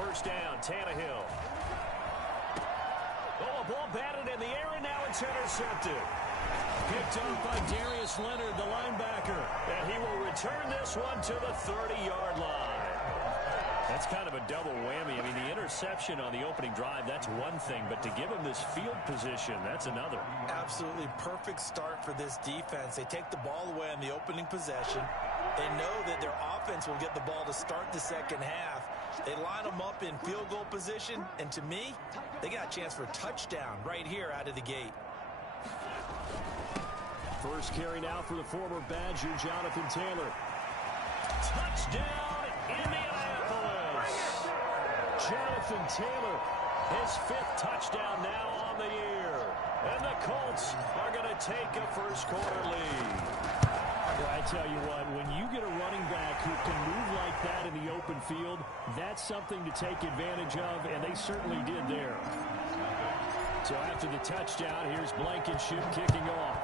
first down. Tannehill. Oh, a ball batted in the air, and now it's intercepted. Picked up by Darius Leonard, the linebacker. And he will return this one to the 30-yard line. That's kind of a double whammy. I mean, the interception on the opening drive, that's one thing. But to give him this field position, that's another. Absolutely perfect start for this defense. They take the ball away on the opening possession. They know that their offense will get the ball to start the second half. They line them up in field goal position. And to me, they got a chance for a touchdown right here out of the gate. First carry now for the former Badger, Jonathan Taylor. Touchdown, Indianapolis! Jonathan Taylor, his 5th touchdown now on the year. And the Colts are going to take a first-quarter lead. Well, I tell you what, when you get a running back who can move like that in the open field, that's something to take advantage of, and they certainly did there. So after the touchdown, here's Blankenship kicking off.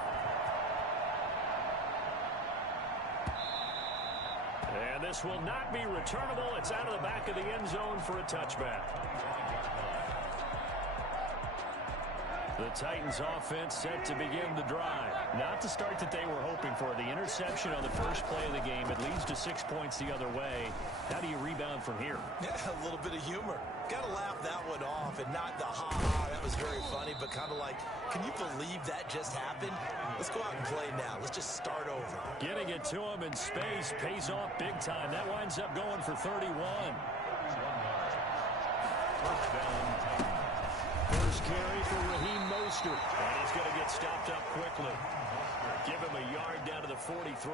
And this will not be returnable. It's out of the back of the end zone for a touchback. The Titans offense set to begin the drive. Not the start that they were hoping for. The interception on the first play of the game. It leads to 6 points the other way. How do you rebound from here? Yeah, a little bit of humor. Got to laugh that one off and not the ha-ha. That was very funny, but kind of like, can you believe that just happened? Let's go out and play now. Let's just start over. Getting it to him in space pays off big time. That winds up going for 31. First carry for Raheem Mostert. And he's going to get stopped up quickly. Give him a yard down to the 43.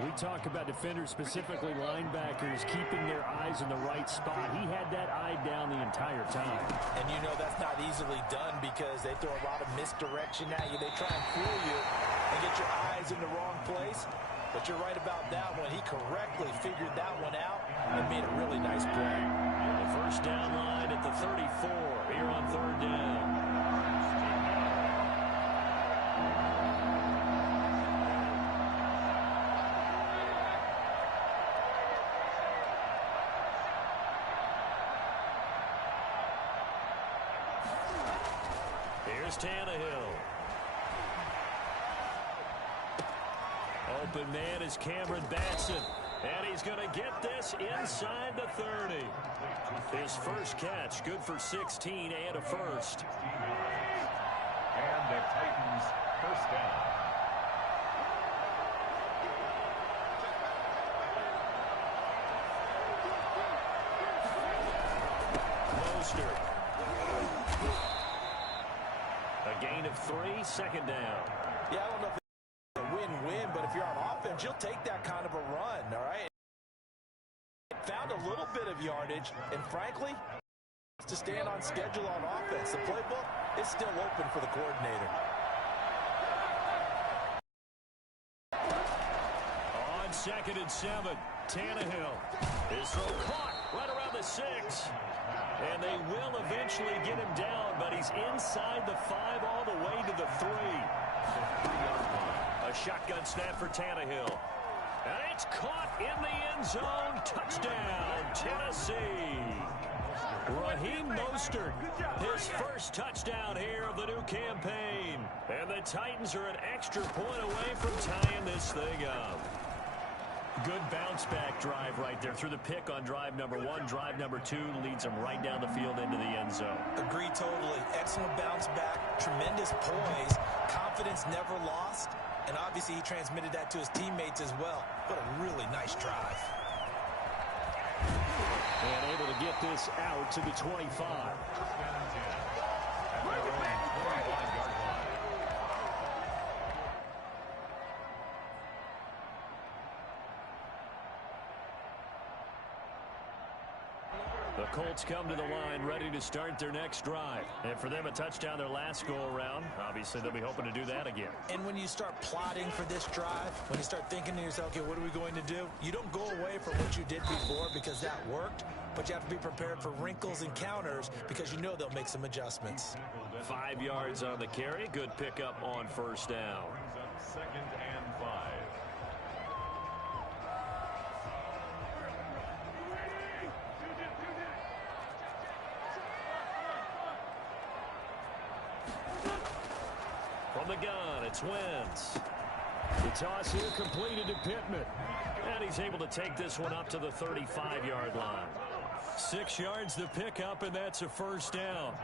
We talk about defenders, specifically linebackers, keeping their eyes in the right spot. He had that eye down the entire time. And you know that's not easily done because they throw a lot of misdirection at you. They try and fool you and get your eyes in the wrong place. But you're right about that one. He correctly figured that one out and made a really nice play. The first down line at the 34 here on 3rd down. Here's Tannehill. Open man is Cameron Batson. And he's going to get this inside the 30. His first catch, good for 16 and a first. And the Titans first down. Mostert. A gain of 3, second down. Yeah, I don't know if it's a win-win, but if you're on offense, you'll take that kind of a run, all right? Found a little bit of yardage, and frankly, to stand on schedule on offense. The playbook is still open for the coordinator. On 2nd and 7, Tannehill. His throw caught right around the 6. And they will eventually get him down, but he's inside the 5 all the way to the 3. A shotgun snap for Tannehill. And it's caught in the end zone. Touchdown, Tennessee. Raheem Mostert, his first touchdown here of the new campaign. And the Titans are an extra point away from tying this thing up. Good bounce-back drive right there. Through the pick on drive number 1. Drive number 2 leads them right down the field into the end zone. Agree totally. Excellent bounce-back. Tremendous poise. Confidence never lost. And obviously he transmitted that to his teammates as well. What a really nice drive. And able to get this out to the 25. The Colts come to the line ready to start their next drive. And for them, a touchdown their last go-around. Obviously, they'll be hoping to do that again. And when you start plotting for this drive, when you start thinking to yourself, okay, what are we going to do? You don't go away from what you did before because that worked, but you have to be prepared for wrinkles and counters because you know they'll make some adjustments. 5 yards on the carry. Good pickup on first down. 2nd and 5. From the gun, it's Wentz. The toss here completed to Pittman. And he's able to take this one up to the 35-yard line. 6 yards to pick up, and that's a first down.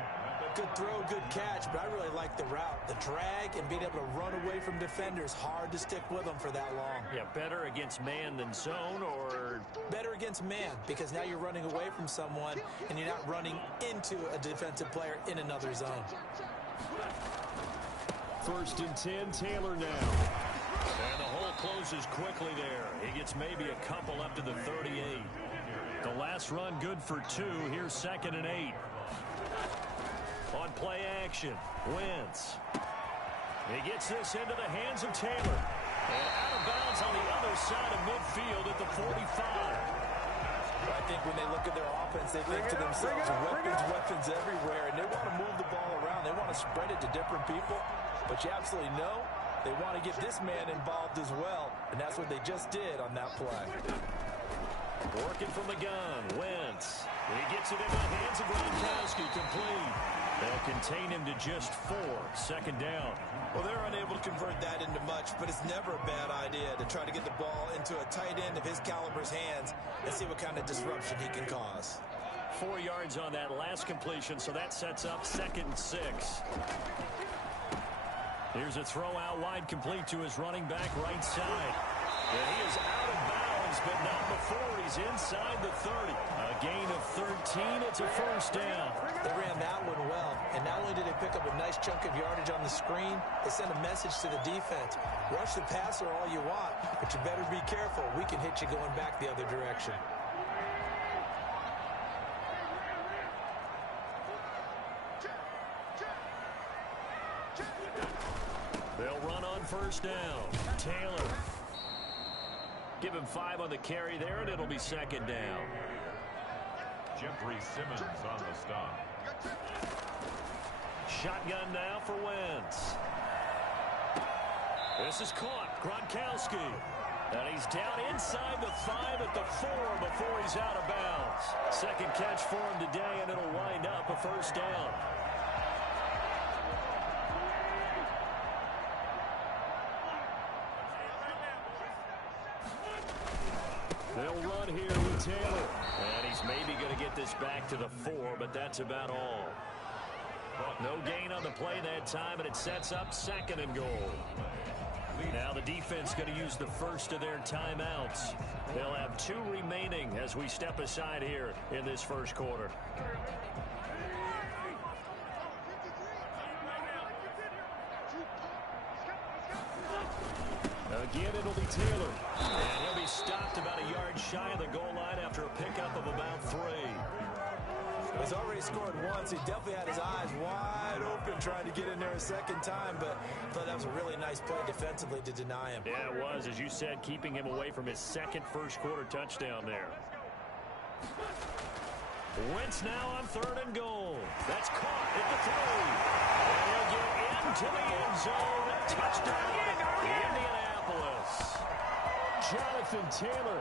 Good throw, good catch, but I really like the route. The drag and being able to run away from defenders, hard to stick with them for that long. Yeah, better against man than zone, or? Better against man, because now you're running away from someone, and you're not running into a defensive player in another zone. 1st and 10, Taylor now. And the hole closes quickly there. He gets maybe a couple up to the 38. The last run good for 2. Here's 2nd and 8. On play action, Wentz. He gets this into the hands of Taylor. And out of bounds on the other side of midfield at the 45. I think when they look at their offense, they think to themselves, weapons everywhere, and they want to move the ball around. They want to spread it to different people, but you absolutely know they want to get this man involved as well, and that's what they just did on that play. Working from the gun, Wentz. He gets it into the hands of Gronkowski, complete. They'll contain him to just 4, 2nd down. Well, they're unable to convert that into much, but it's never a bad idea to try to get the ball into a tight end of his caliber's hands and see what kind of disruption he can cause. 4 yards on that last completion, so that sets up 2nd and 6. Here's a throw out wide, complete to his running back right side. And he is out of bounds, but not before he's inside the 30. A gain of 13. It's a first down. They ran that one well, and not only did they pick up a nice chunk of yardage on the screen, they sent a message to the defense. Rush the passer all you want, but you better be careful. We can hit you going back the other direction. They'll run on first down. Taylor. Give him 5 on the carry there, and it'll be 2nd down. Jeffrey Simmons on the stop. Shotgun now for Wentz. This is caught. Gronkowski. And he's down inside the 5 at the 4 before he's out of bounds. 2nd catch for him today, and it'll wind up a first down. They'll run here with Taylor. And he's maybe going to get this back to the 4, but that's about all. No gain on the play that time, and it sets up 2nd and goal. Now the defense going to use the first of their timeouts. They'll have 2 remaining as we step aside here in this first quarter. Again, it'll be Taylor. And he'll be stopped about a yard shy of the goal line after a pickup of about 3. He's already scored once. He definitely had his eyes wide open trying to get in there a 2nd time, but I thought that was a really nice play defensively to deny him. Yeah, it was, as you said, keeping him away from his 2nd first-quarter touchdown there. Wentz now on 3rd and goal. That's caught at the 3. And he'll get into the end zone. Touchdown, Indianapolis. Jonathan Taylor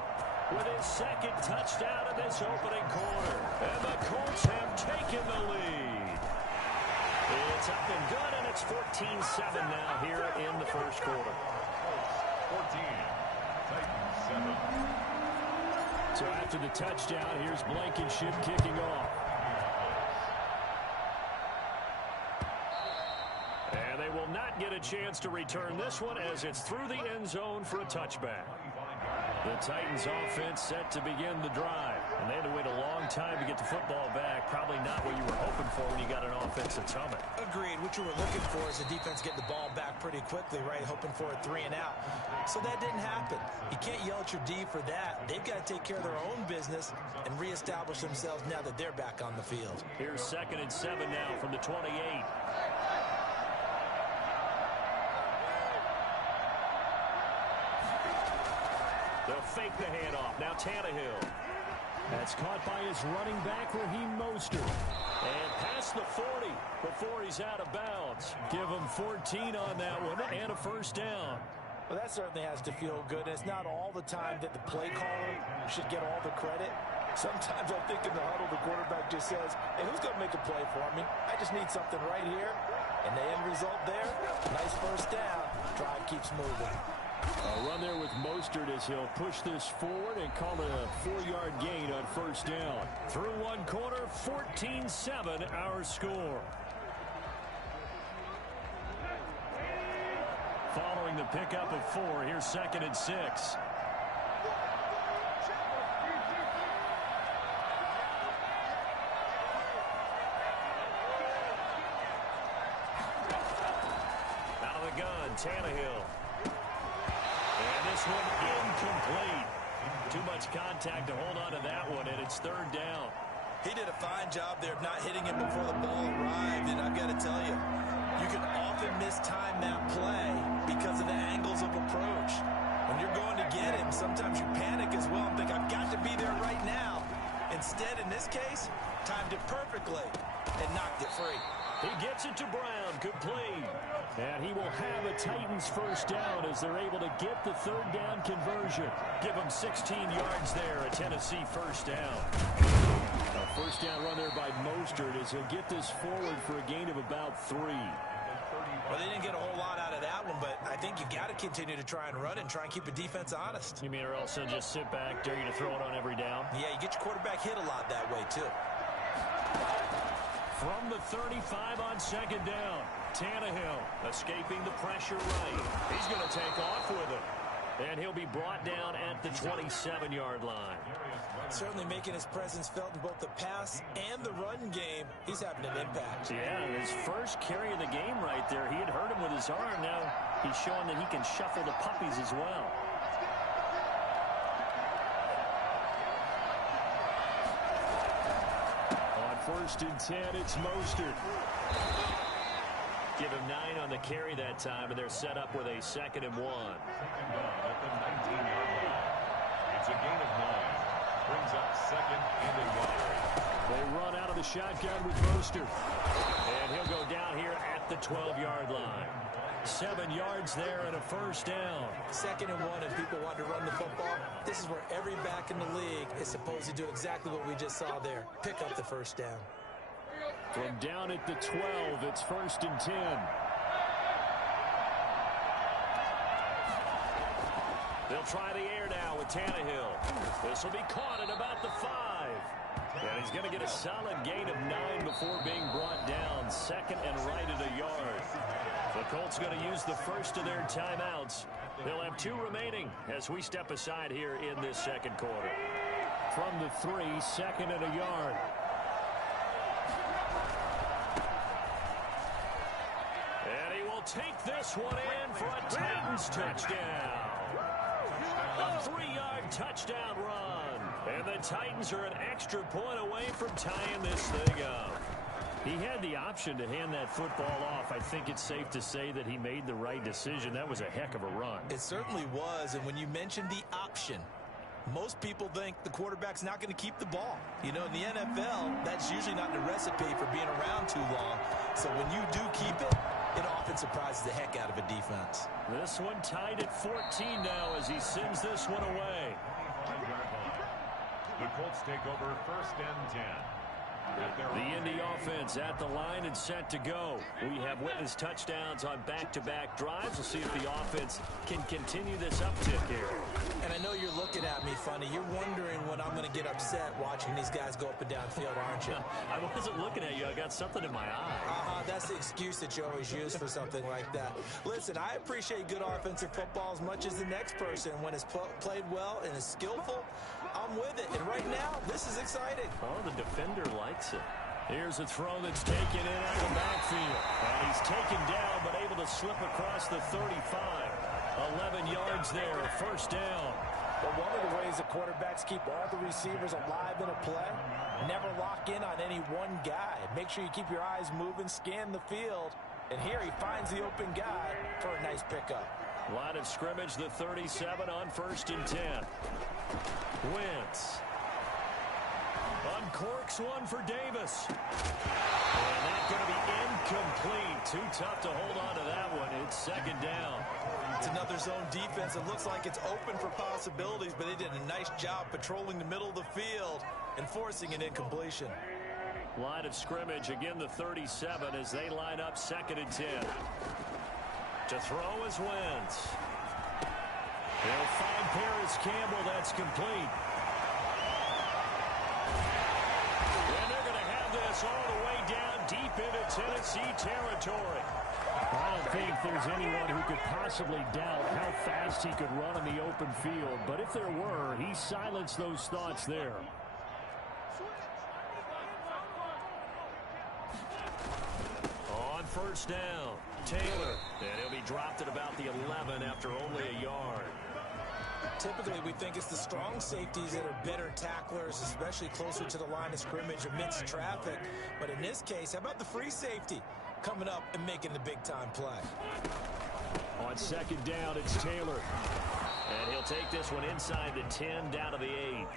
with his 2nd touchdown in this opening quarter. And the Colts have taken the lead. It's up and good, and it's 14-7 now here in the first quarter. 14, Titans 7. So after the touchdown, here's Blankenship kicking off. And they will not get a chance to return this one as it's through the end zone for a touchback. The Titans offense set to begin the drive. And they had to wait a long time to get the football back. Probably not what you were hoping for when you got an offense that's humming. Agreed. What you were looking for is the defense getting the ball back pretty quickly, right? Hoping for a 3 and out. So that didn't happen. You can't yell at your D for that. They've got to take care of their own business and reestablish themselves now that they're back on the field. Here's 2nd and 7 now from the 28. They'll fake the handoff. Now Tannehill. That's caught by his running back, Raheem Mostert. And past the 40 before he's out of bounds. Give him 14 on that one and a first down. Well, that certainly has to feel good. And it's not all the time that the play caller should get all the credit. Sometimes I think in the huddle, the quarterback just says, hey, who's going to make a play for me? I just need something right here. And the end result there, nice first down. Drive keeps moving. A run there with Mostert as he'll push this forward and call it a 4-yard gain on first down. Through one quarter, 14-7 our score. Following the pickup of 4, here's 2nd and 6. Out of the gun, Tannehill. And this one incomplete. Too much contact to hold on to that one, and it's 3rd down. He did a fine job there of not hitting him before the ball arrived, and I've got to tell you, you can often mistime that play because of the angles of approach. When you're going to get him, sometimes you panic as well and think, I've got to be there right now. Instead, in this case, timed it perfectly and knocked it free. He gets it to Brown, complete. And he will have a Titans first down as they're able to get the 3rd down conversion. Give him 16 yards there, a Tennessee first down. A first down run there by Mostert as he'll get this forward for a gain of about 3. Well, they didn't get a whole lot out of that one, but I think you got to continue to try and run and try and keep a defense honest. You mean or else he'll just sit back, dare you to throw it on every down? Yeah, you get your quarterback hit a lot that way, too. From the 35 on 2nd down, Tannehill escaping the pressure right. He's going to take off with it. And he'll be brought down at the 27-yard line. Certainly making his presence felt in both the pass and the run game. He's having an impact. Yeah, his first carry of the game right there. He had hurt him with his arm. Now he's showing that he can shuffle the puppies as well. On 1st and 10, it's Mostert. Give him 9 on the carry that time, and they're set up with a 2nd and 1. At the 19-yard line. It's a gain of 9. Brings up 2nd and 1. They run out of the shotgun with Mostert. And he'll go down here at the 12-yard line. 7 yards there and a first down. 2nd and 1, and people want to run the football. This is where every back in the league is supposed to do exactly what we just saw there. Pick up the first down. From down at the 12, it's 1st and 10. They'll try the air now with Tannehill. This will be caught at about the 5. And he's going to get a solid gain of 9 before being brought down. 2nd and right at a yard. The Colts going to use the first of their timeouts. They'll have 2 remaining as we step aside here in this 2nd quarter. From the 3, 2nd and a yard. And he will take this one in for a Titans touchdown. A 3-yard touchdown run. And the Titans are an extra point away from tying this thing up. He had the option to hand that football off. I think it's safe to say that he made the right decision. That was a heck of a run. It certainly was. And when you mentioned the option, most people think the quarterback's not going to keep the ball. You know, in the NFL, that's usually not the recipe for being around too long. So when you do keep it, it often surprises the heck out of a defense. This one tied at 14 now as he sends this one away. The Colts take over 1st and 10. The Indy offense at the line and set to go. We have witnessed touchdowns on back-to-back drives. We'll see if the offense can continue this uptick here. And I know you're looking at me funny. You're wondering when I'm going to get upset watching these guys go up and down field, aren't you? I wasn't looking at you. I got something in my eye. That's the excuse that you always use for something like that. Listen, I appreciate good offensive football as much as the next person. When it's played well and is skillful, I'm with it. And right now, this is exciting. Oh, the defender likes it. Here's a throw that's taken in out of the backfield. And he's taken down, but able to slip across the 35. 11 yards there, a first down. But one of the ways the quarterbacks keep all the receivers alive in a play, never lock in on any one guy. Make sure you keep your eyes moving, scan the field. And here he finds the open guy for a nice pickup. Line of scrimmage, the 37 on 1st and 10. Wentz uncorks one for Davis. And that's going to be incomplete. Too tough to hold on to that one. It's 2nd down. It's another zone defense. It looks like it's open for possibilities, but they did a nice job patrolling the middle of the field and forcing an incompletion. Line of scrimmage, again the 37 as they line up 2nd and 10. To throw is Wentz. They'll find Paris Campbell. That's complete. And they're going to have this all the way down deep into Tennessee territory. I don't think there's anyone who could possibly doubt how fast he could run in the open field. But if there were, he silenced those thoughts there. On first down, Taylor. And he'll be dropped at about the 11 after only a yard. Typically, we think it's the strong safeties that are better tacklers, especially closer to the line of scrimmage amidst traffic. But in this case, how about the free safety coming up and making the big-time play? On 2nd down, it's Taylor. And he'll take this one inside the 10 down to the 8.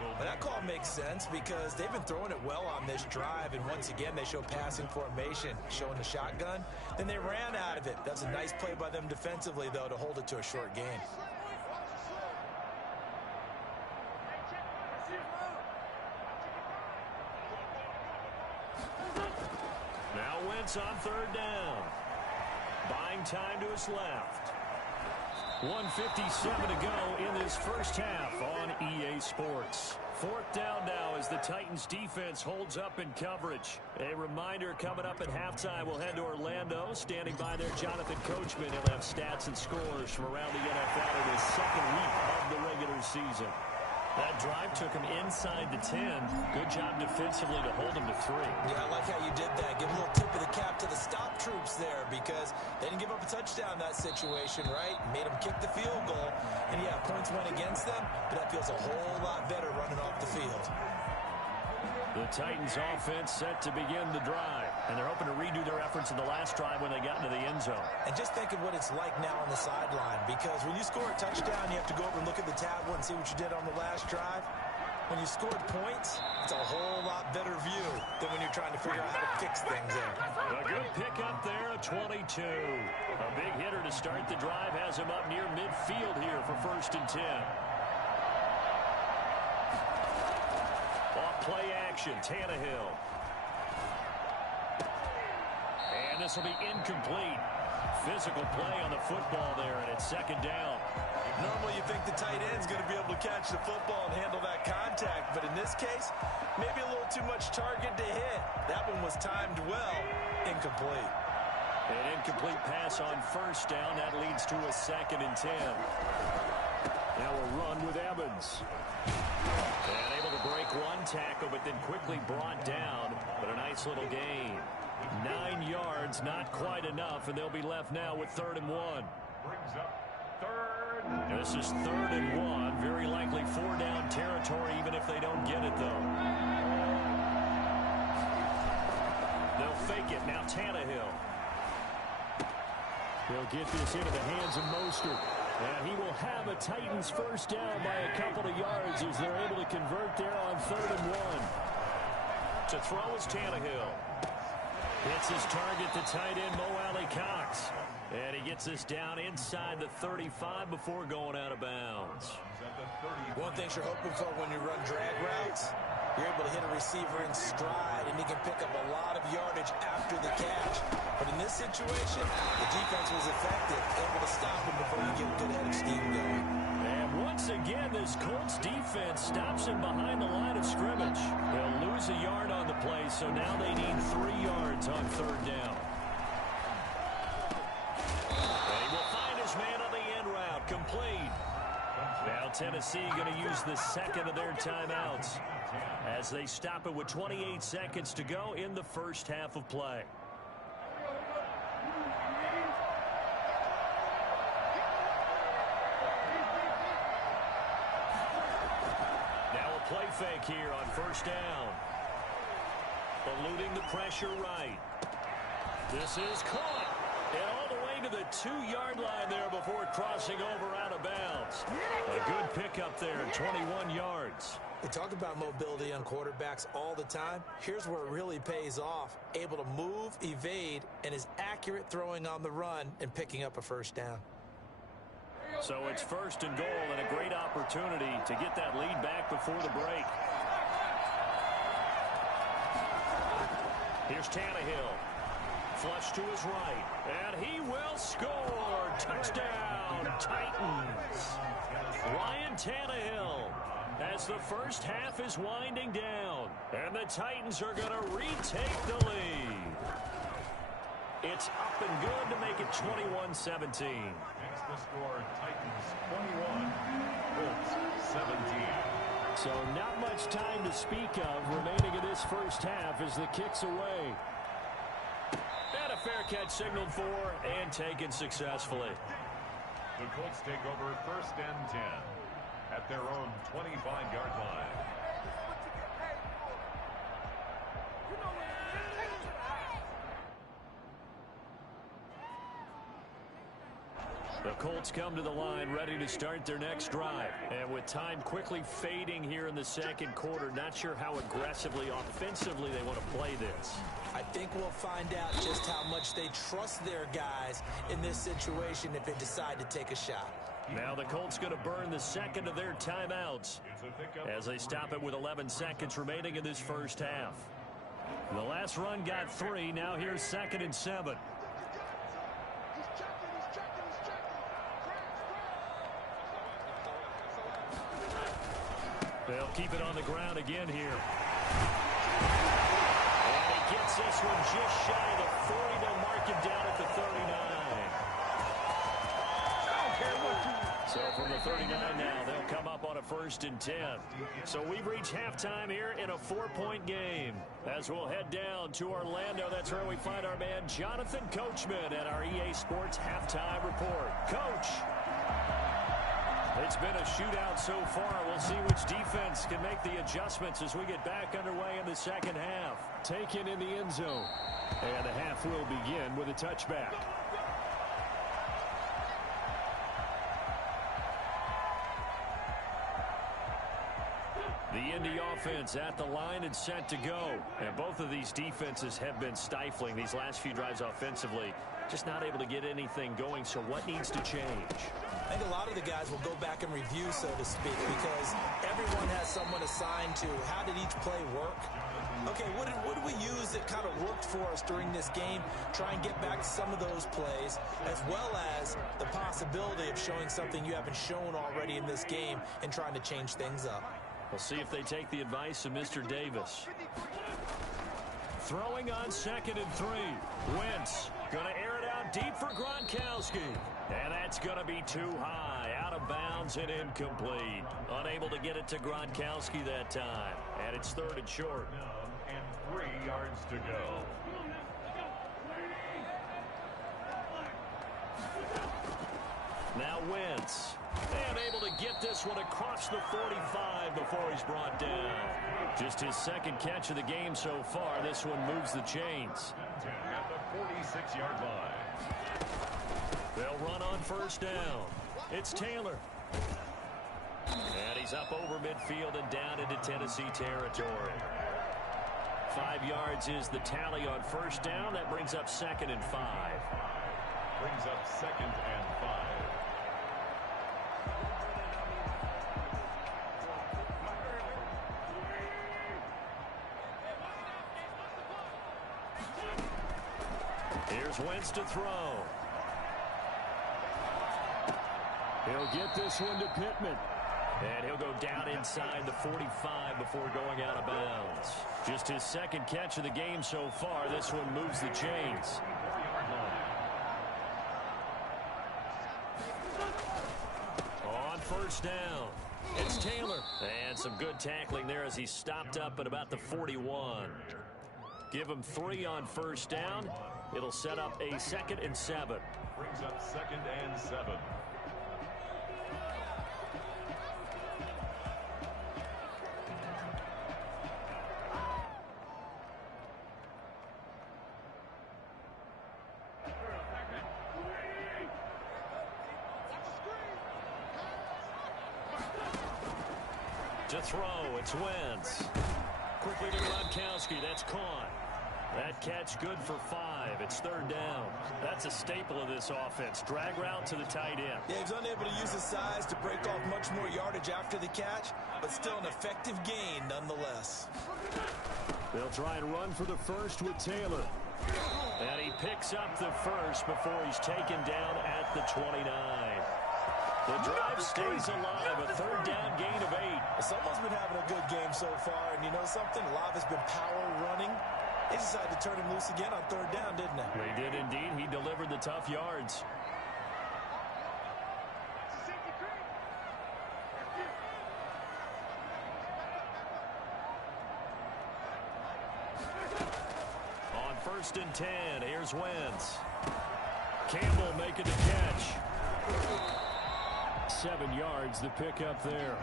Well, that call makes sense because they've been throwing it well on this drive, and once again they show passing formation, showing the shotgun. Then they ran out of it. That's a nice play by them defensively, though, to hold it to a short gain. Now Wentz on 3rd down. Buying time to his left. 1:57 to go in this first half on EA Sports. 4th down now as the Titans defense holds up in coverage. A reminder, coming up at halftime, we'll head to Orlando. Standing by there, Jonathan Coachman. He'll have stats and scores from around the NFL in his 2nd week of the regular season. That drive took him inside the 10. Good job defensively to hold him to 3. Yeah, I like how you did that. Give a little tip of the cap to the stop troops there because they didn't give up a touchdown in that situation, right? Made them kick the field goal. And, yeah, points went against them, but that feels a whole lot better running off the field. The Titans offense set to begin the drive. And they're hoping to redo their efforts in the last drive when they got into the end zone. And just think of what it's like now on the sideline, because when you score a touchdown, you have to go over and look at the tablet and see what you did on the last drive. When you scored points, it's a whole lot better view than when you're trying to figure out how to fix things there. A good pickup there, a 22. A big hitter to start the drive has him up near midfield here for 1st and 10. Off play action, Tannehill. And this will be incomplete. Physical play on the football there, and it's 2nd down. Normally you think the tight end's going to be able to catch the football and handle that contact, but in this case, maybe a little too much target to hit. That one was timed well. Incomplete. An incomplete pass on 1st down. That leads to a 2nd and 10. Now a run with Evans. And able to break one tackle, but then quickly brought down. But a nice little gain. 9 yards, not quite enough, and they'll be left now with 3rd and 1. Brings up 3rd. This is 3rd and 1. Very likely 4-down territory, even if they don't get it, though. They'll fake it. Now Tannehill. They'll get this into the hands of Mostert. And he will have a Titans 1st down by a couple of yards as they're able to convert there on 3rd and 1. To throw is Tannehill. Hits his target, the tight end, Mo Alley Cox. And he gets this down inside the 35 before going out of bounds. One thing you're hoping for when you run drag routes, you're able to hit a receiver in stride, and he can pick up a lot of yardage after the catch. But in this situation, the defense was effective, able to stop him before you get a good head of steam going. And once again, this Colts defense stops him behind the line of scrimmage. They'll lose a yard on the play, so now they need 3 yards on 3rd down. And he will find his man on the end route, complete. Now Tennessee going to use the 2nd of their timeouts as they stop it with 28 seconds to go in the first half of play. Play fake here on 1st down. Eluding the pressure right. This is caught. And all the way to the 2-yard line there before crossing over out of bounds. A good pickup there, 21 yards. They talk about mobility on quarterbacks all the time. Here's where it really pays off. Able to move, evade, and is accurate throwing on the run and picking up a 1st down. So it's 1st and goal and a great opportunity to get that lead back before the break. Here's Tannehill. Flush to his right. And he will score. Touchdown, Titans. Ryan Tannehill, as the first half is winding down. And the Titans are going to retake the lead. It's up and good to make it 21-17. Makes the score Titans 21, Colts 17. So not much time to speak of remaining in this first half as the kick's away. And a fair catch signaled for and taken successfully. The Colts take over 1st and 10 at their own 25-yard line. The Colts come to the line ready to start their next drive. And with time quickly fading here in the second quarter, not sure how aggressively, offensively they want to play this. I think we'll find out just how much they trust their guys in this situation if they decide to take a shot. Now the Colts going to burn the second of their timeouts as they stop it with 11 seconds remaining in this first half. The last run got 3. Now here's 2nd and 7. They'll keep it on the ground again here. And he gets this one just shy of the 40. They'll mark him down at the 39. So from the 39 now, they'll come up on a 1st and 10. So we've reached halftime here in a 4-point game. As we'll head down to Orlando, that's where we find our man Jonathan Coachman at our EA Sports Halftime Report. Coach. It's been a shootout so far. We'll see which defense can make the adjustments as we get back underway in the second half. Taken in the end zone. And the half will begin with a touchback. The Indy offense at the line and set to go. And both of these defenses have been stifling these last few drives offensively. Just not able to get anything going. So what needs to change? I think a lot of the guys will go back and review, so to speak, because everyone has someone assigned to how did each play work. Okay, what did we use that kind of worked for us during this game? Try and get back to some of those plays, as well as the possibility of showing something you haven't shown already in this game and trying to change things up. We'll see if they take the advice of Mr. Davis. Throwing on 2nd and 3. Wentz going to air it out deep for Gronkowski. And that's going to be too high. Out of bounds and incomplete. Unable to get it to Gronkowski that time. And it's 3rd and short. And 3 yards to go. Now Wentz. And able to get this one across the 45 before he's brought down. Just his 2nd catch of the game so far. This one moves the chains. At the 46-yard line. They'll run on 1st down. It's Taylor. And he's up over midfield and down into Tennessee territory. 5 yards is the tally on 1st down. That brings up 2nd and 5. Brings up 2nd and 5. Here's Wentz to throw. He'll get this one to Pittman. And he'll go down inside the 45 before going out of bounds. Just his 2nd catch of the game so far. This one moves the chains. On 1st down, it's Taylor. And some good tackling there as he stopped up at about the 41. Give him 3 on 1st down. It'll set up a 2nd and 7. Brings up 2nd and 7. To throw, it's Wentz. Quickly to Gronkowski, that's caught. That catch good for 5. It's third down. That's a staple of this offense. Drag route to the tight end. Yeah, he's unable to use his size to break off much more yardage after the catch, but still an effective gain nonetheless. They'll try and run for the first with Taylor. And he picks up the first before he's taken down at the 29. The drive stays alive. A third down gain of 8. Someone's been having a good game so far, and you know something? A lot has been power running. They decided to turn him loose again on third down, didn't they? They did indeed. He delivered the tough yards. On 1st and 10, here's Wentz. Campbell making the catch. 7 yards, the pickup there.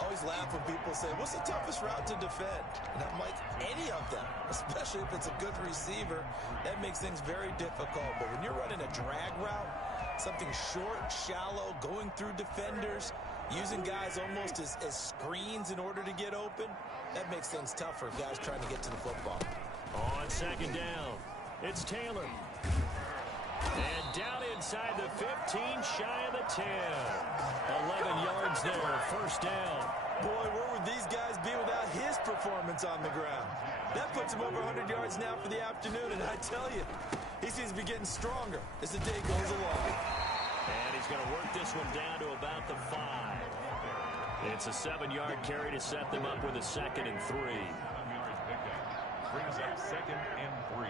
Always laugh when people say, what's the toughest route to defend? And I'm like, any of them, especially if it's a good receiver. That makes things very difficult. But when you're running a drag route, something short, shallow, going through defenders, using guys almost as screens in order to get open, that makes things tough for guys trying to get to the football. On 2nd down, it's Taylor. And down inside the 15, shy of the 10. 11 yards there, first down. Boy, where would these guys be without his performance on the ground? That puts him over 100 yards now for the afternoon, and I tell you, he seems to be getting stronger as the day goes along. And he's going to work this one down to about the 5. It's a 7-yard carry to set them up with a 2nd and 3. Brings up 2nd and 3.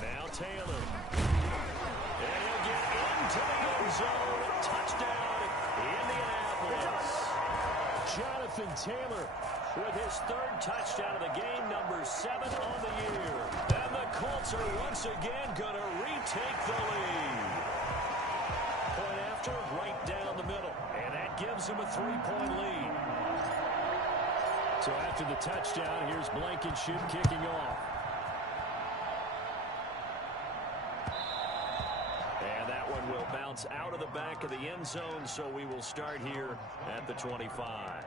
Now Taylor. And he'll get into the end zone. Touchdown, Indianapolis. Jonathan Taylor with his 3rd touchdown of the game, number 7 on the year. And the Colts are once again going to retake the lead. Point after, right down the middle. And that gives them a 3-point lead. So after the touchdown, here's Blankenship kicking off. And that one will bounce out of the back of the end zone, so we will start here at the 25.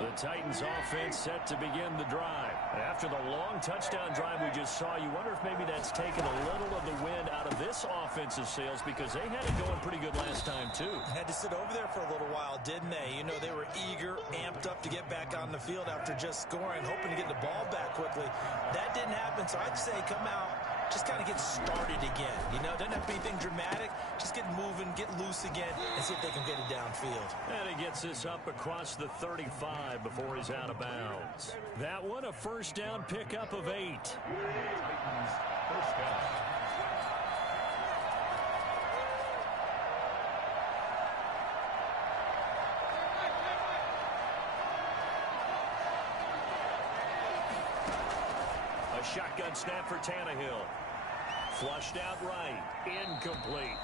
The Titans offense set to begin the drive. After the long touchdown drive we just saw, you wonder if maybe that's taken a little of the wind out of this offensive sails, because they had it going pretty good last time too. Had to sit over there for a little while, didn't they? You know, they were eager, amped up to get back on the field after just scoring, hoping to get the ball back quickly. That didn't happen, so I'd say come out, just kind of get started again. You know, doesn't have to be anything dramatic. Just get moving, get loose again, and see if they can get it downfield. And he gets this up across the 35 before he's out of bounds. That one, a first down pickup of 8. Titans, first down. A shotgun snap for Tannehill. Flushed out right. Incomplete.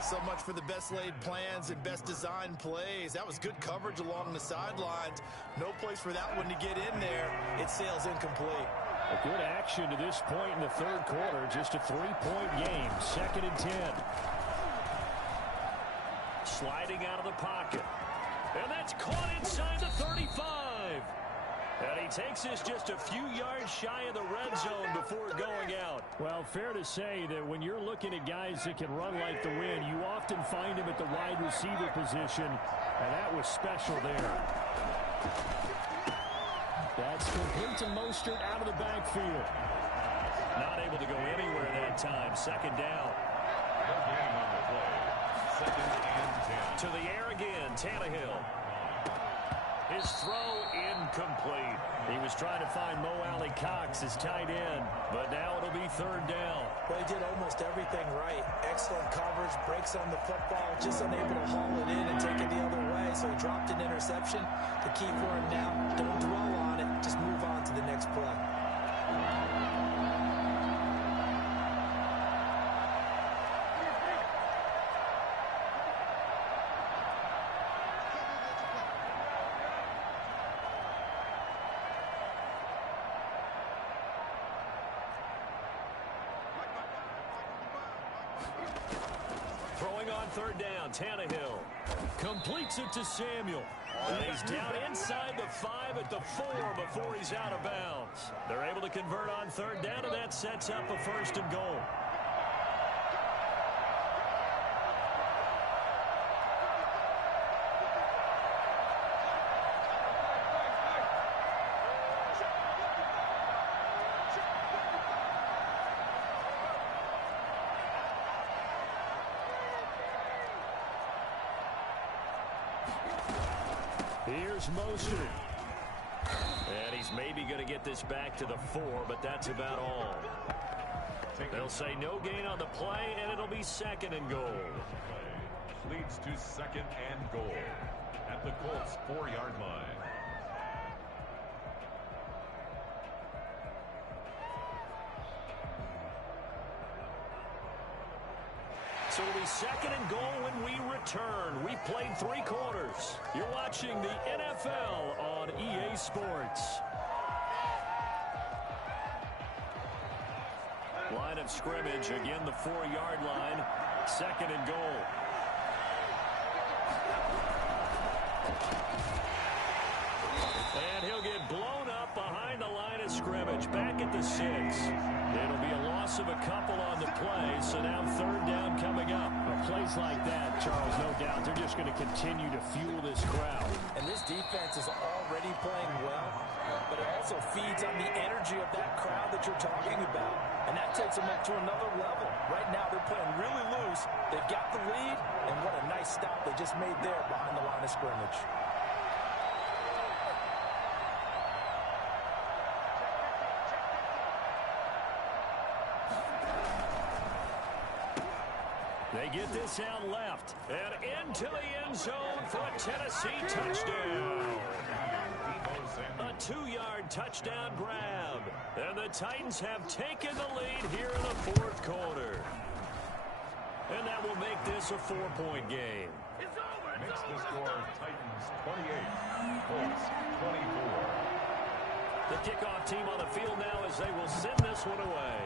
So much for the best laid plans and best designed plays. That was good coverage along the sidelines. No place for that one to get in there. It sails incomplete. A good action to this point in the 3rd quarter. Just a 3-point game. 2nd and 10. Sliding out of the pocket. And that's caught inside the 35. And he takes this just a few yards shy of the red zone before going out. Well, fair to say that when you're looking at guys that can run like the wind, you often find him at the wide receiver position, and that was special there. That's complete to Mostert out of the backfield. Not able to go anywhere that time. 2nd down. No gain on the play. 2nd and 10. To the air again, Tannehill. His throw incomplete. He was trying to find Mo Alley Cox, his tight end, but now it'll be 3rd down. Well, he did almost everything right. Excellent coverage, breaks on the football, just unable to haul it in and take it the other way, so he dropped an interception. The key for him now, don't dwell on it, just move on to the next play. on third down. Tannehill completes it to Samuel. And he's down inside the 5 at the 4 before he's out of bounds. They're able to convert on third down, and that sets up a 1st and goal. Here's Mostert. And he's maybe going to get this back to the 4, but that's about all. They'll say no gain on the play, and it'll be 2nd and goal. Leads to 2nd and goal at the Colts' 4-yard line. So it'll be 2nd and goal when we return. We played 3 quarters. You're watching the NFL on EA Sports. Line of scrimmage, again the 4-yard line. 2nd and goal. And he'll get blown up behind the line of scrimmage. Back at the 6. It'll be a loss of a couple on the play, so now 3rd down coming up. Plays like that, Charles, no doubt, they're just going to continue to fuel this crowd. And this defense is already playing well, but it also feeds on the energy of that crowd that you're talking about. And that takes them up to another level. Right now, they're playing really loose. They've got the lead, and what a nice stop they just made there behind the line of scrimmage. They get this out left and into the end zone for a Tennessee touchdown. A 2-yard touchdown grab. And the Titans have taken the lead here in the 4th quarter. And that will make this a 4-point game. Makes the score Titans 28, Colts 24. The kickoff team on the field now as they will send this one away.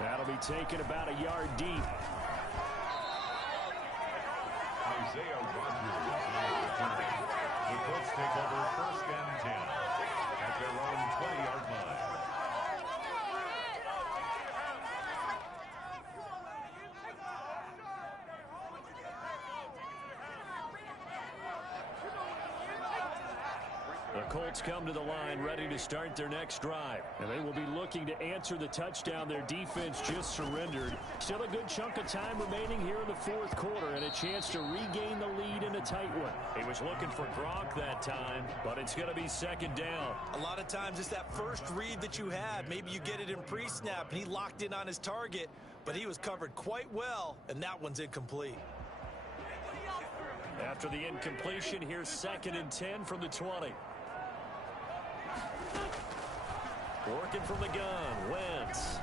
That'll be taken about a yard deep. Isaiah Rodgers now returning. The Colts take over 1st and 10 at their own 20-yard line. The Colts come to the line ready to start their next drive. And they will be looking to answer the touchdown their defense just surrendered. Still a good chunk of time remaining here in the 4th quarter and a chance to regain the lead in a tight one. He was looking for Gronk that time, but it's going to be 2nd down. A lot of times it's that first read that you have. Maybe you get it in pre-snap and he locked in on his target, but he was covered quite well, and that one's incomplete. After the incompletion, here's 2nd and 10 from the 20. Working from the gun, Wentz.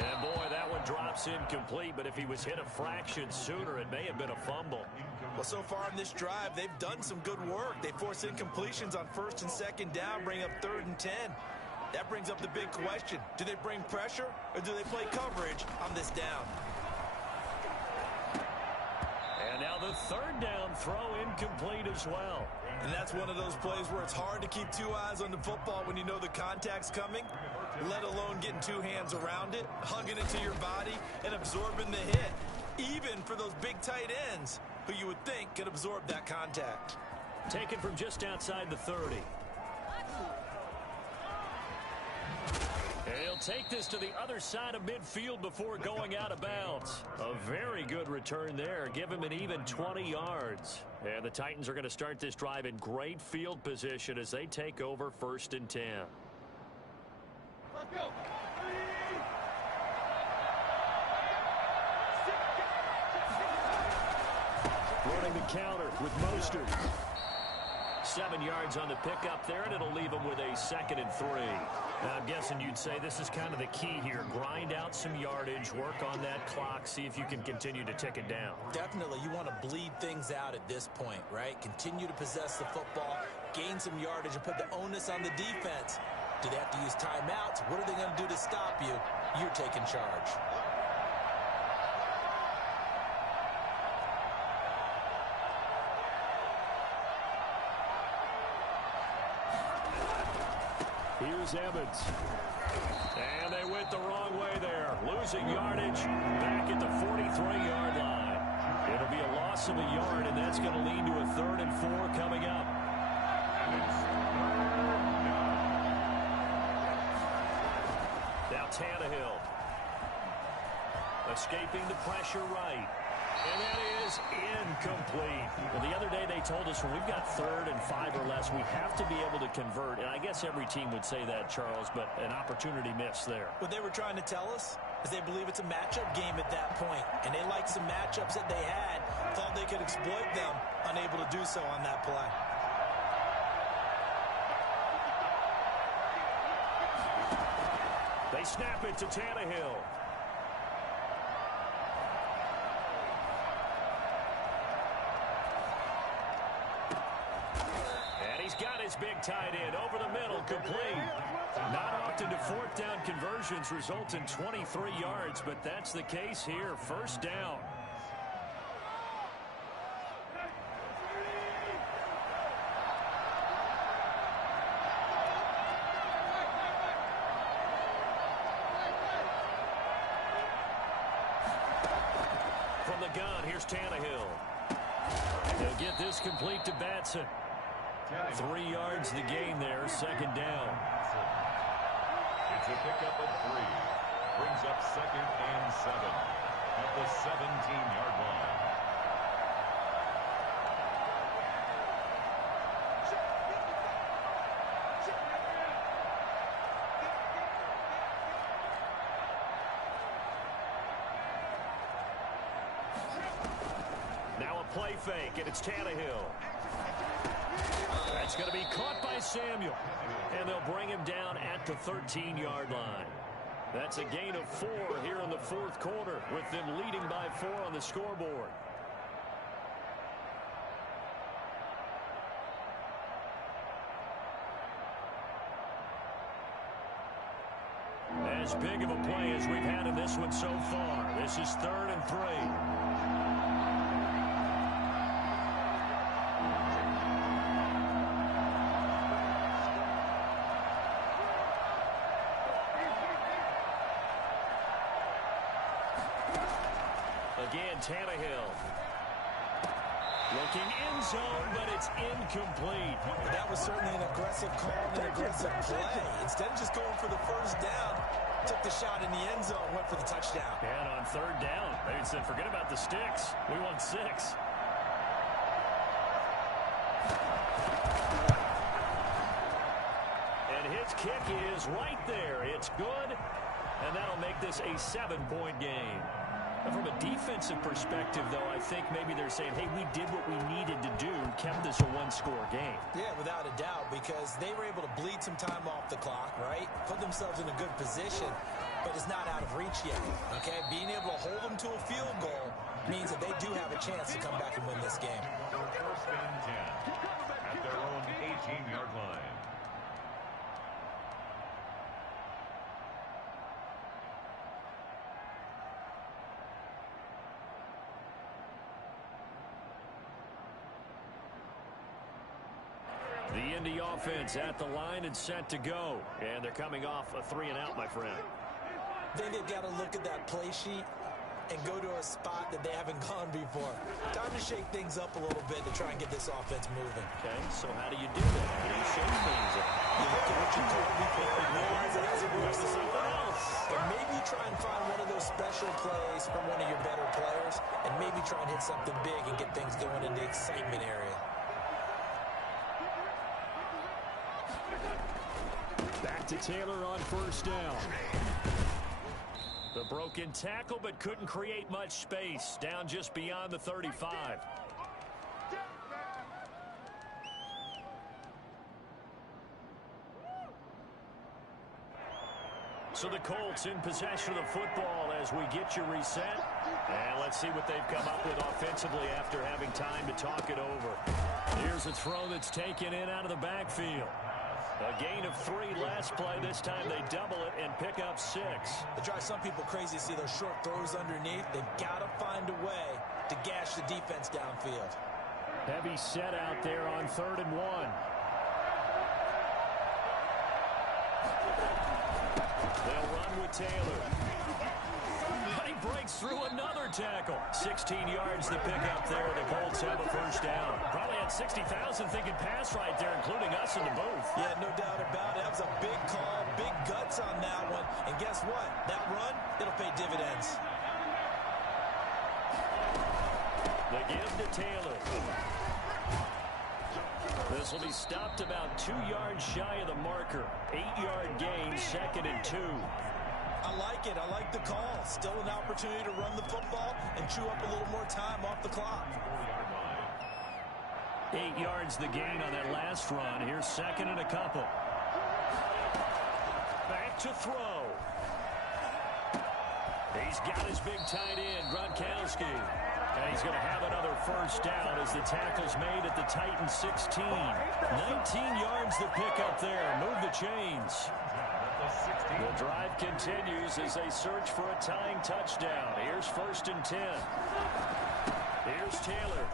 And boy, that one drops incomplete, but if he was hit a fraction sooner, it may have been a fumble. Well, so far in this drive, they've done some good work. They force incompletions on 1st and 2nd down, bring up 3rd and 10. That brings up the big question. Do they bring pressure, or do they play coverage on this down? And now the 3rd down throw incomplete as well. And that's one of those plays where it's hard to keep 2 eyes on the football when you know the contact's coming, let alone getting 2 hands around it, hugging it to your body, and absorbing the hit, even for those big tight ends who you would think could absorb that contact. Taken from just outside the 30. He'll take this to the other side of midfield before going out of bounds. A very good return there. Give him an even 20 yards. And the Titans are going to start this drive in great field position as they take over 1st and 10. Let's go. Running the counter with Mostert. 7 yards on the pickup there, and it'll leave him with a 2nd and 3. Now, I'm guessing you'd say this is kind of the key here. Grind out some yardage, work on that clock, see if you can continue to tick it down. Definitely, you want to bleed things out at this point, right? Continue to possess the football, gain some yardage, and put the onus on the defense. Do they have to use timeouts? What are they going to do to stop you? You're taking charge. Here's Evans. And they went the wrong way there. Losing yardage back at the 43-yard line. It'll be a loss of a yard, and that's going to lead to a 3rd and 4 coming up. Now Tannehill. Escaping the pressure right. And that is incomplete. Well, the other day they told us when we've got 3rd and 5 or less, we have to be able to convert. And I guess every team would say that, Charles, but an opportunity missed there. What they were trying to tell us is they believe it's a matchup game at that point. And they liked some matchups that they had, thought they could exploit them, unable to do so on that play. They snap it to Tannehill. He's got his big tight end over the middle, complete. Not often do 4th down conversions result in 23 yards, but that's the case here. 1st down. From the gun, here's Tannehill. He'll get this complete to Batson. 3 yards the gain there, 2nd down. It's a pickup of 3. Brings up 2nd and 7 at the 17-yard line. Now a play fake, and it's Tannehill. That's going to be caught by Samuel. And they'll bring him down at the 13-yard line. That's a gain of 4 here in the 4th quarter, with them leading by 4 on the scoreboard. As big of a play as we've had in this one so far. This is 3rd and 3. Again, Tannehill. Looking end zone, but it's incomplete. That was certainly an aggressive call and an aggressive play. Instead of just going for the 1st down, took the shot in the end zone, went for the touchdown. And on 3rd down, they said, forget about the sticks. We want 6. And his kick is right there. It's good, and that'll make this a 7-point game. From a defensive perspective, though, I think maybe they're saying, hey, we did what we needed to do, kept this a 1-score game. Yeah, without a doubt, because they were able to bleed some time off the clock, right? Put themselves in a good position, but it's not out of reach yet, okay? Being able to hold them to a field goal means that they do have a chance to come back and win this game. 1st and 10 at their own 18-yard line. The Indy offense at the line and set to go. And they're coming off a 3-and-out, my friend. I think they've got to look at that play sheet and go to a spot that they haven't gone before. Time to shake things up a little bit to try and get this offense moving. Okay, so how do you do that? How do you shake things up? You look at what you did before and realize it hasn't worked somewhere else. And maybe try and find one of those special plays from one of your better players and maybe try and hit something big and get things going in the excitement area. Back to Taylor on 1st down. The broken tackle, but couldn't create much space. Down just beyond the 35. So the Colts in possession of the football as we get you reset. And let's see what they've come up with offensively after having time to talk it over. Here's a throw that's taken in out of the backfield. A gain of 3 last play. This time they double it and pick up 6. It drives some people crazy to see those short throws underneath. They've got to find a way to gash the defense downfield. Heavy set out there on 3rd and 1. They'll run with Taylor. But he breaks through another tackle. 16 yards to pick up there. The Colts have a first down. Probably had 60,000 thinking pass right there, including us in the booth. Yeah, no doubt about it. That was a big call, big guts on that one. And guess what? That run, it'll pay dividends. They give to Taylor. This will be stopped about 2 yards shy of the marker. 8-yard gain, 2nd and 2. I like it. I like the call. Still an opportunity to run the football and chew up a little more time off the clock. 8 yards the gain on that last run. Here's 2nd and a couple. Back to throw. He's got his big tight end, Gronkowski. And he's going to have another first down as the tackle's made at the Titans 16. 19 yards to pick up there. Move the chains. The drive continues as they search for a tying touchdown. Here's 1st and 10. Here's Taylor.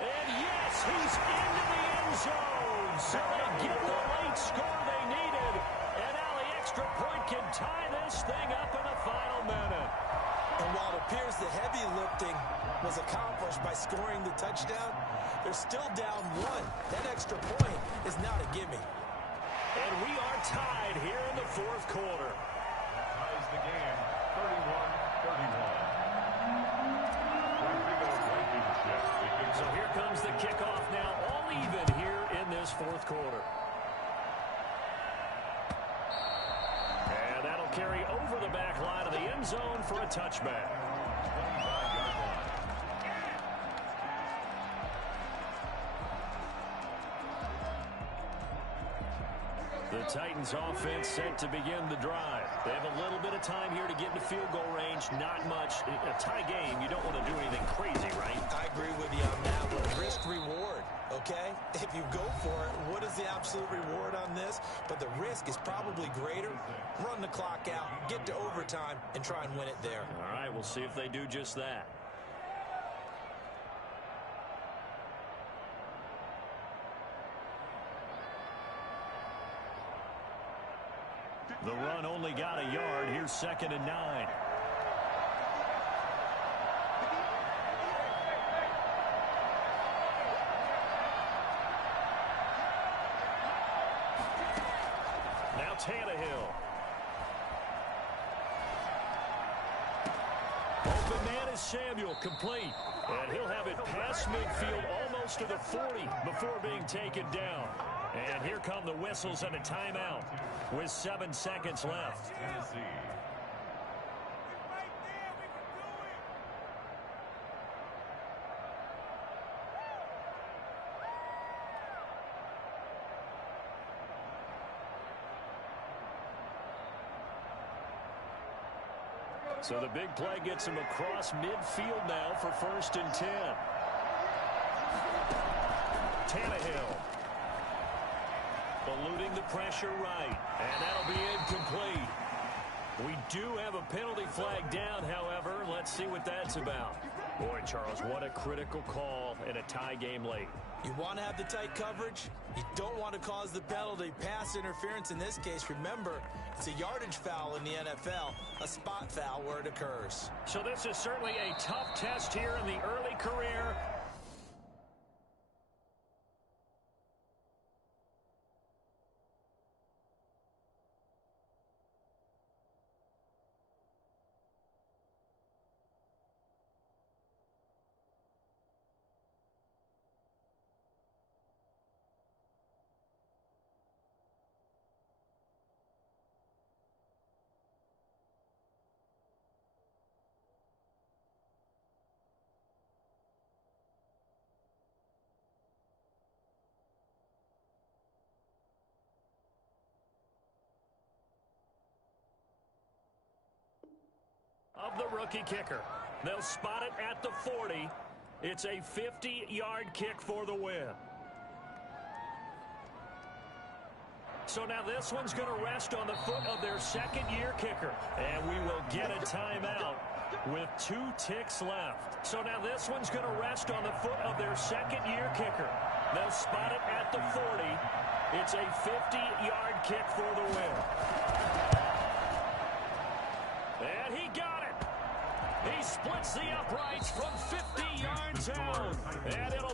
And yes, he's into the end zone. So they get the late score they needed. And now the extra point can tie this thing up in the final minute. And while it appears the heavy lifting was accomplished by scoring the touchdown, they're still down 1. That extra point is not a gimme. And we are tied here in the 4th quarter. Ties the game, 31-31. So here comes the kickoff now, all even here in this 4th quarter. And that'll carry over the back line of the end zone for a touchback. The Titans offense set to begin the drive. They have a little bit of time here to get into field goal range. Not much. A tie game, you don't want to do anything crazy, right? I agree with you on that one. Risk-reward, okay? If you go for it, what is the absolute reward on this? But the risk is probably greater. Run the clock out, get to overtime, and try and win it there. All right, we'll see if they do just that. The run only got a yard. Here's 2nd and 9. Now Tannehill. Open man is Samuel, complete. And he'll have it past midfield almost to the 40 before being taken down. And here come the whistles and a timeout with 7 seconds left. So the big play gets him across midfield now for 1st and 10. Tannehill. Eluding the pressure right. And that'll be incomplete. We do have a penalty flag down, however. Let's see what that's about. Boy, Charles, what a critical call in a tie game late. You want to have the tight coverage. You don't want to cause the penalty. Pass interference in this case. Remember, it's a yardage foul in the NFL, a spot foul where it occurs. So this is certainly a tough test here in the early career. Of the rookie kicker. They'll spot it at the 40. It's a 50-yard kick for the win. So now this one's going to rest on the foot of their second-year kicker. And we will get a timeout with 2 ticks left. So now this one's going to rest on the foot of their second-year kicker. They'll spot it at the 40. It's a 50-yard kick for the win. And he got it. He splits the uprights from 50 yards out. And it'll